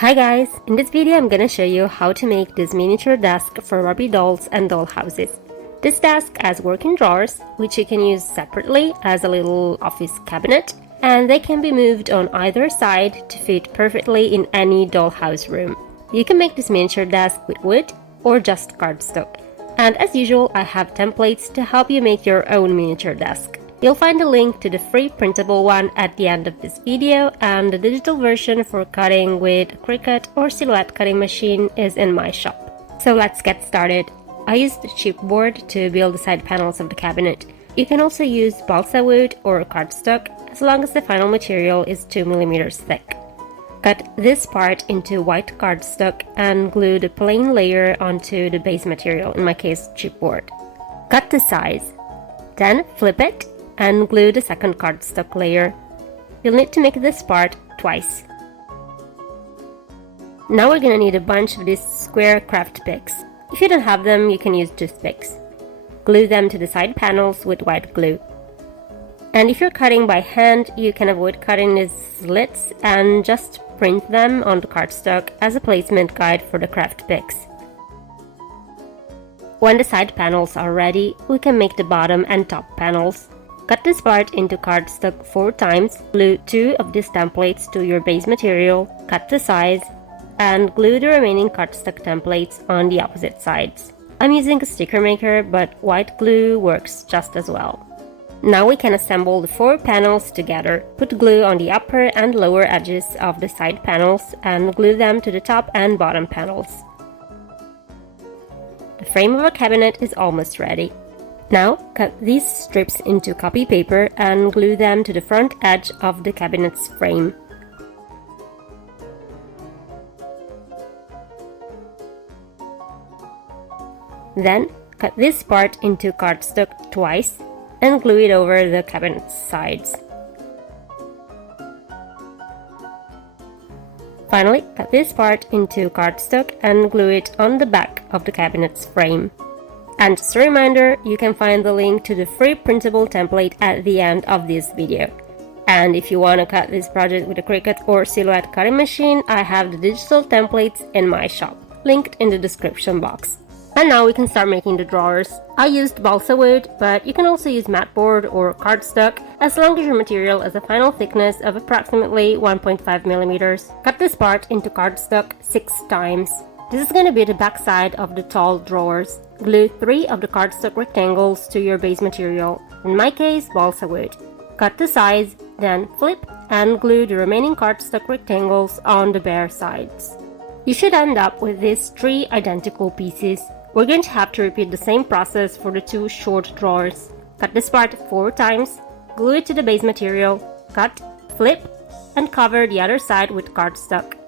Hi guys, in this video I'm gonna show you how to make this miniature desk for Barbie dolls and doll houses. This desk has working drawers, which you can use separately as a little office cabinet, and they can be moved on either side to fit perfectly in any dollhouse room. You can make this miniature desk with wood or just cardstock. And as usual, I have templates to help you make your own miniature desk. You'll find a link to the free printable one at the end of this video, and the digital version for cutting with a Cricut or silhouette cutting machine is in my shop. So let's get started. I used the chipboard to build the side panels of the cabinet. You can also use balsa wood or cardstock as long as the final material is 2 mm thick. Cut this part into white cardstock and glue the plain layer onto the base material, in my case chipboard. Cut the size. Then flip it and glue the second cardstock layer. You'll need to make this part twice. Now we're gonna need a bunch of these square craft picks. If you don't have them, you can use toothpicks. Glue them to the side panels with white glue. And if you're cutting by hand, you can avoid cutting these slits and just print them on the cardstock as a placement guide for the craft picks. When the side panels are ready, we can make the bottom and top panels. Cut this part into cardstock 4 times, glue 2 of these templates to your base material, cut the size, and glue the remaining cardstock templates on the opposite sides. I'm using a sticker maker, but white glue works just as well. Now we can assemble the 4 panels together. Put glue on the upper and lower edges of the side panels and glue them to the top and bottom panels. The frame of a cabinet is almost ready. Now, cut these strips into copy paper and glue them to the front edge of the cabinet's frame. Then, cut this part into cardstock twice and glue it over the cabinet's sides. Finally, cut this part into cardstock and glue it on the back of the cabinet's frame. And just a reminder, you can find the link to the free printable template at the end of this video. And if you want to cut this project with a Cricut or silhouette cutting machine, I have the digital templates in my shop, linked in the description box. And now we can start making the drawers. I used balsa wood, but you can also use mat board or cardstock as long as your material has a final thickness of approximately 1.5 mm. Cut this part into cardstock 6 times. This is going to be the back side of the tall drawers. Glue 3 of the cardstock rectangles to your base material, in my case balsa wood. Cut the size, then flip and glue the remaining cardstock rectangles on the bare sides. You should end up with these 3 identical pieces. We're going to have to repeat the same process for the 2 short drawers. Cut this part 4 times, glue it to the base material, cut, flip, and cover the other side with cardstock.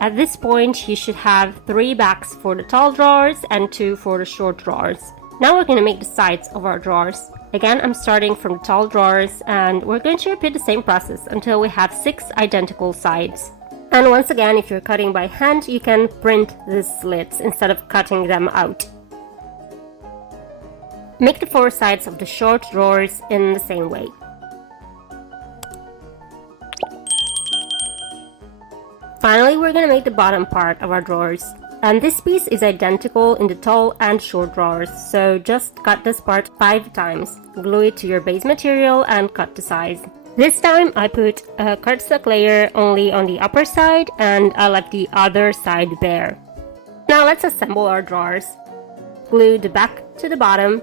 At this point, you should have 3 backs for the tall drawers and 2 for the short drawers. Now we're going to make the sides of our drawers. Again, I'm starting from the tall drawers, and we're going to repeat the same process until we have 6 identical sides. And once again, if you're cutting by hand, you can print the slits instead of cutting them out. Make the 4 sides of the short drawers in the same way. Finally, we're going to make the bottom part of our drawers. And this piece is identical in the tall and short drawers, so just cut this part 5 times. Glue it to your base material and cut the size. This time I put a cardstock layer only on the upper side and I left the other side bare. Now let's assemble our drawers. Glue the back to the bottom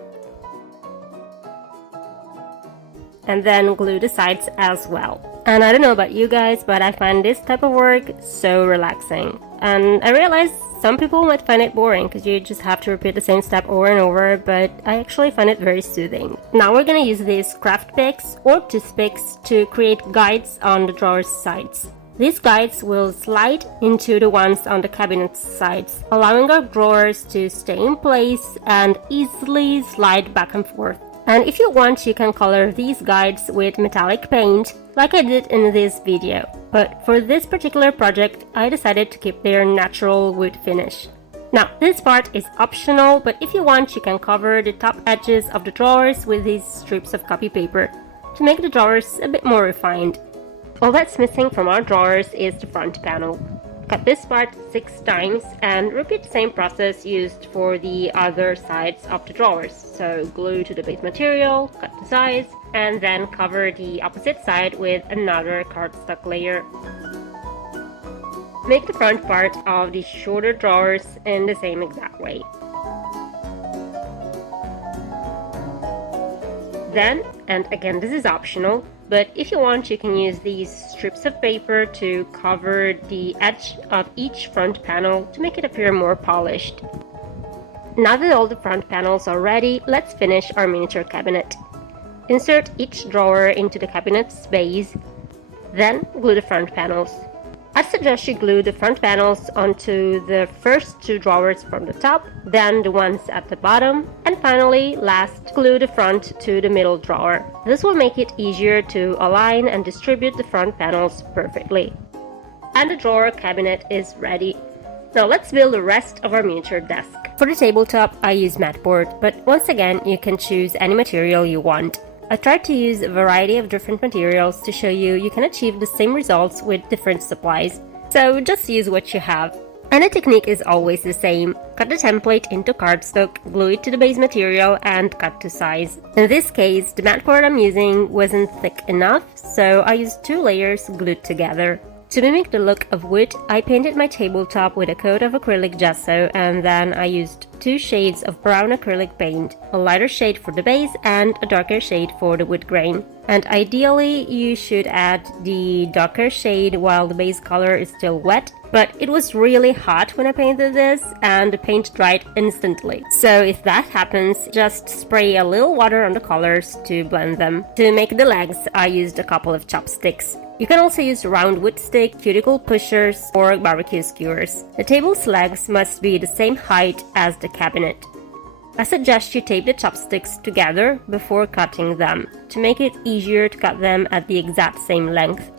and then glue the sides as well. And I don't know about you guys, but I find this type of work so relaxing. And I realize some people might find it boring because you just have to repeat the same step over and over, but I actually find it very soothing. Now we're gonna use these craft picks or toothpicks to create guides on the drawer's sides. These guides will slide into the ones on the cabinet's sides, allowing our drawers to stay in place and easily slide back and forth. And if you want, you can color these guides with metallic paint, like I did in this video. But for this particular project, I decided to keep their natural wood finish. Now, this part is optional, but if you want, you can cover the top edges of the drawers with these strips of copy paper to make the drawers a bit more refined. All that's missing from our drawers is the front panel. Cut this part 6 times and repeat the same process used for the other sides of the drawers. So glue to the base material, cut to size, and then cover the opposite side with another cardstock layer. Make the front part of the shoulder drawers in the same exact way. Then, and again this is optional, but if you want you can use these strips of paper to cover the edge of each front panel to make it appear more polished. Now that all the front panels are ready, let's finish our miniature cabinet. Insert each drawer into the cabinet's base, then glue the front panels. I suggest you glue the front panels onto the first 2 drawers from the top, then the ones at the bottom, and finally, last, glue the front to the middle drawer. This will make it easier to align and distribute the front panels perfectly. And the drawer cabinet is ready. Now let's build the rest of our miniature desk. For the tabletop, I use mat board, but once again, you can choose any material you want. I tried to use a variety of different materials to show you can achieve the same results with different supplies, so just use what you have. And the technique is always the same. Cut the template into cardstock, glue it to the base material, and cut to size. In this case, the mat board I'm using wasn't thick enough, so I used 2 layers glued together. To mimic the look of wood, I painted my tabletop with a coat of acrylic gesso, and then I used 2 shades of brown acrylic paint, a lighter shade for the base and a darker shade for the wood grain. And ideally, you should add the darker shade while the base color is still wet, but it was really hot when I painted this and the paint dried instantly. So if that happens, just spray a little water on the colors to blend them. To make the legs, I used a couple of chopsticks. You can also use round wood stick, cuticle pushers, or barbecue skewers. The table's legs must be the same height as the cabinet. I suggest you tape the chopsticks together before cutting them, to make it easier to cut them at the exact same length.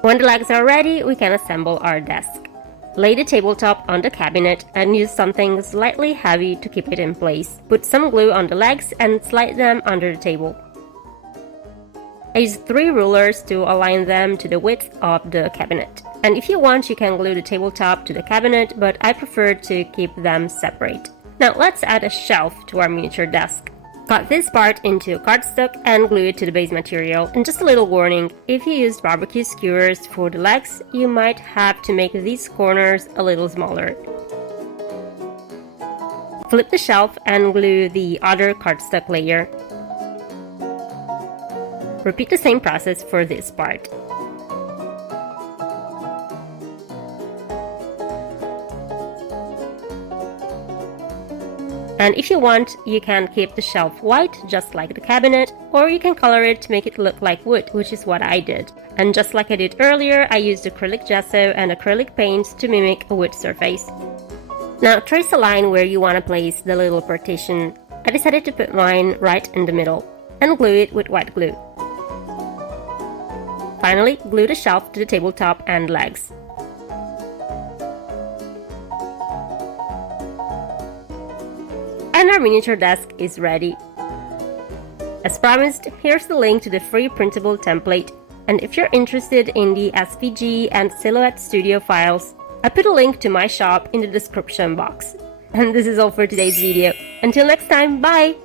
When the legs are ready, we can assemble our desk. Lay the tabletop on the cabinet and use something slightly heavy to keep it in place. Put some glue on the legs and slide them under the table. I used 3 rulers to align them to the width of the cabinet. And if you want, you can glue the tabletop to the cabinet, but I prefer to keep them separate. Now let's add a shelf to our miniature desk. Cut this part into cardstock and glue it to the base material. And just a little warning, if you used barbecue skewers for the legs, you might have to make these corners a little smaller. Flip the shelf and glue the other cardstock layer. Repeat the same process for this part. And if you want, you can keep the shelf white, just like the cabinet, or you can color it to make it look like wood, which is what I did. And just like I did earlier, I used acrylic gesso and acrylic paint to mimic a wood surface. Now trace a line where you want to place the little partition. I decided to put mine right in the middle, and glue it with white glue. Finally, glue the shelf to the tabletop and legs. And our miniature desk is ready. As promised, here's the link to the free printable template. And if you're interested in the SVG and Silhouette Studio files, I put a link to my shop in the description box. And this is all for today's video. Until next time, bye!